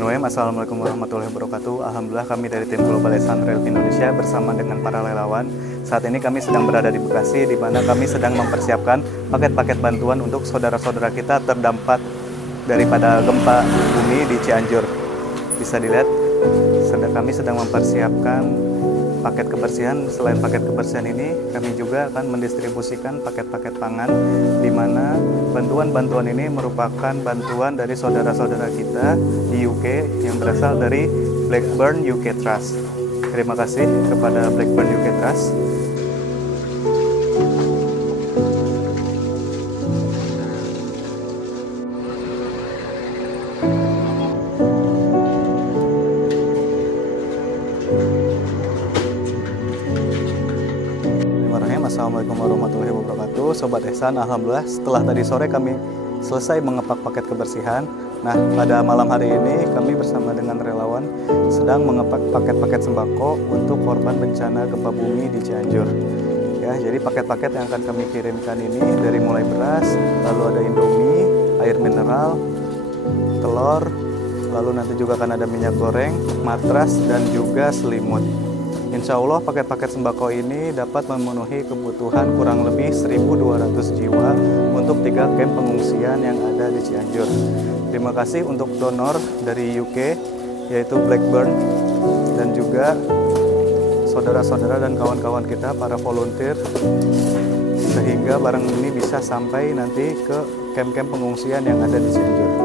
NWM, Assalamualaikum warahmatullahi wabarakatuh. Alhamdulillah kami dari tim Global Ehsan Relief Indonesia bersama dengan para relawan. Saat ini kami sedang berada di Bekasi, di mana kami sedang mempersiapkan paket-paket bantuan untuk saudara-saudara kita terdampak daripada gempa bumi di Cianjur. Bisa dilihat, kami sedang mempersiapkan paket kebersihan. Selain paket kebersihan ini, kami juga akan mendistribusikan paket-paket pangan, di mana bantuan-bantuan ini merupakan bantuan dari saudara-saudara kita di UK yang berasal dari Blackburn UK Trust. Terima kasih kepada Blackburn UK Trust. Assalamualaikum warahmatullahi wabarakatuh. Sobat Ehsan, Alhamdulillah setelah tadi sore kami selesai mengepak paket kebersihan. Nah, pada malam hari ini kami bersama dengan relawan sedang mengepak paket-paket sembako untuk korban bencana gempa bumi di Cianjur. Ya, jadi paket-paket yang akan kami kirimkan ini dari mulai beras, lalu ada Indomie, air mineral, telur, lalu nanti juga akan ada minyak goreng, matras, dan juga selimut. Insya Allah paket-paket sembako ini dapat memenuhi kebutuhan kurang lebih 1.200 jiwa untuk 3 kamp pengungsian yang ada di Cianjur. Terima kasih untuk donor dari UK, yaitu Blackburn, dan juga saudara-saudara dan kawan-kawan kita, para volunteer, sehingga barang ini bisa sampai nanti ke kamp-kamp pengungsian yang ada di Cianjur.